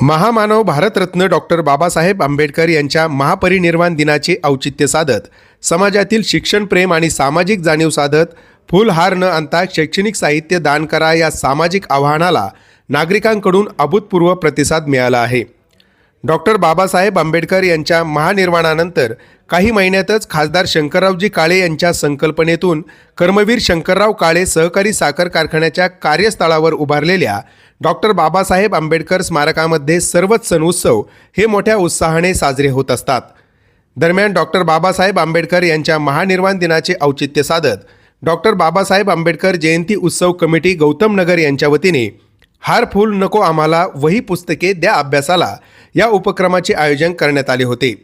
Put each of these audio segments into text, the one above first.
महामानव भारतरत्न डॉक्टर बाबासाहेब आंबेडकर यांच्या महापरिनिर्वाण दिनाचे औचित्य साधत समाजातील शिक्षण प्रेम आणि सामाजिक जाणीव साधत फुलहार न आणता शैक्षणिक साहित्य दान करा या सामाजिक आवाहनाला नागरिकांकडून अभूतपूर्व प्रतिसाद मिळाला आहे। डॉक्टर बाबासाहेब आंबेडकर यांच्या महानिर्वाणानंतर काही महिन्यातच खासदार शंकररावजी काळे यांच्या संकल्पनेतून कर्मवीर शंकरराव काळे सहकारी साखर कारखान्याच्या कार्यस्थळावर उभारलेल्या डॉक्टर बाबासाहेब आंबेडकर स्मारकामध्ये सर्वच सण उत्सव हे मोठ्या उत्साहाने साजरे होत असतात। दरम्यान डॉक्टर बाबासाहेब आंबेडकर यांच्या महानिर्वाण दिनाचे औचित्य साधत डॉक्टर बाबासाहेब आंबेडकर जयंती उत्सव कमिटी गौतम नगर यांच्या वतीने हार फूल नको आम्हाला वही पुस्तके द्या अभ्यासाला या उपक्रमाचे आयोजन करण्यात आले होते।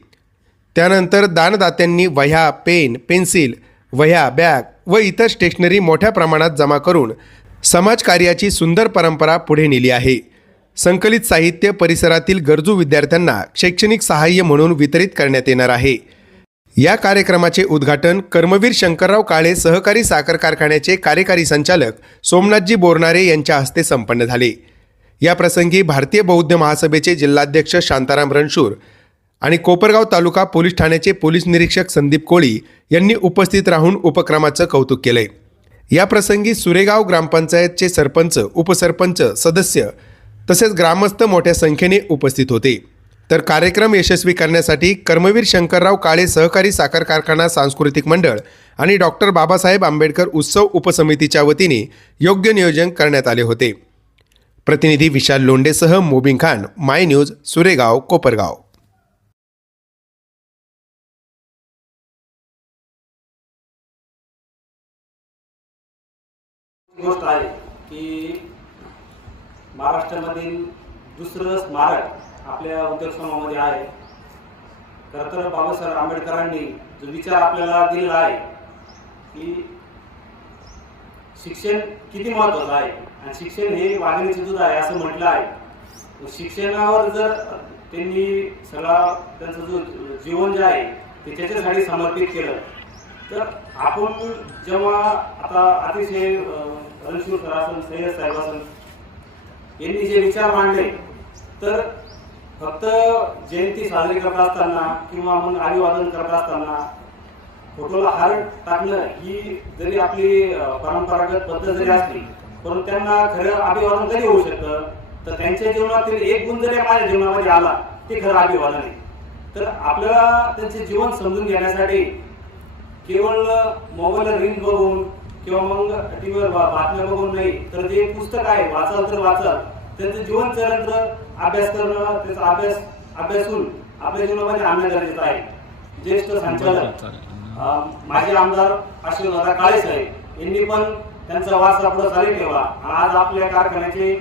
त्यानंतर दानदात्यांनी वह्या, पेन, पेन्सिल, वह्या, बॅग व इतर स्टेशनरी मोठ्या प्रमाणात जमा करून समाजकार्याची सुंदर परंपरा पुढे नेली आहे। संकलित साहित्य परिसरातील गरजू विद्यार्थ्यांना शैक्षणिक सहाय्य म्हणून वितरित करण्यात येणार आहे। या कार्यक्रमाचे उद्घाटन कर्मवीर शंकरराव काळे सहकारी साखर कारखान्याचे कार्यकारी संचालक सोमनाथजी बोरनारे यांच्या हस्ते संपन्न झाले। या प्रसंगी भारतीय बौद्ध महासभेचे जिल्हाध्यक्ष शांताराम रणशूर आणि कोपरगाव तालुका पोलीस ठाण्याचे पोलीस निरीक्षक संदीप कोळी यांनी उपस्थित राहून उपक्रमाचं कौतुक केले। या प्रसंगी सुरेगाव ग्रामपंचायतचे सरपंच, उपसरपंच, सदस्य तसेच ग्रामस्थ मोठ्या संख्येने उपस्थित होते। तर कार्यक्रम यशस्वी करण्यासाठी कर्मवीर शंकरराव काळे सहकारी साखर कारखाना सांस्कृतिक मंडळ आणि डॉक्टर बाबासाहेब आंबेडकर उत्सव उपसमितीच्या वतीने योग्य नियोजन करण्यात आले होते। प्रतिनिधी विशाल लोंडेसह मोबिन खान, माय न्यूज, सुरेगाव, कोपरगाव। गोष्ट आहे की महाराष्ट्रामधील दुसरं स्मारक आपल्या उद्योग समूहामध्ये आहे। खरं तर बाबासाहेब आंबेडकरांनी जो विचार आपल्याला दिलेला आहे की शिक्षण किती महत्त्वाचं आहे आणि शिक्षण हे वाघिणीचे दूध आहे असं म्हटलं आहे। शिक्षणावर जर त्यांनी सगळा त्यांचं जो जीवन जे आहे ते त्याच्यासाठी समर्पित केलं तर आपण जेव्हा आता अतिशय रणशूर सर असन, सय्यद साहेब असन यांनी जे विचार मांडले तर फक्त जयंती साजरी करत असताना किंवा मग अभिवादन करत असताना फोटोला हार टाकणं ही जरी आपली परंपरागत पद्धत जरी असली परंतु त्यांना खरं अभिवादन कधी होऊ शकतं तर त्यांच्या जीवनातील एक गुण जरी माझ्या जीवनामध्ये आला ते खरं अभिवादन आहे। तर आपल्याला त्यांचे जीवन समजून घेण्यासाठी केवळ मोबाईलवर रील बघून किंवा मग टीव्हीवर बातम्या बघून नाही तर जे पुस्तक आहे वाचाल तर वाचाल त्यांचं जीवन चरित्र अभ्यास करणं, त्याचा अभ्यासून आपल्या जीवनामध्ये आणणं गरजेचं आहे। ज्येष्ठ संचालक माजी आमदार अश्विनदादा काळे साहेब यांनी पण त्यांचा वारसा पुढे चालू ठेवला। आज आपल्या कारखान्याचे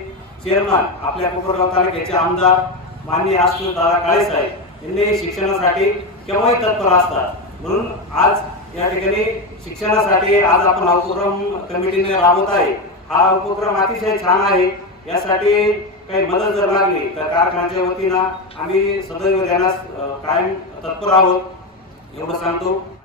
चेअरमन, आपल्या कोपरगाव तालुक्याचे आमदार माननीय अश्विनदादा काळे साहेब यांनी शिक्षणासाठी केव्हाही तत्पर असतात। म्हणून आज या ठिकाणी शिक्षणासाठी आज आपण हा उपक्रम कमिटीने राबवत आहे। हा उपक्रम अतिशय छान आहे। यासाठी काही मदत जर लागली तर कारखान्याच्या वतीनं आम्ही सदैव देण्यास कायम तत्पर आहोत एवढं सांगतो।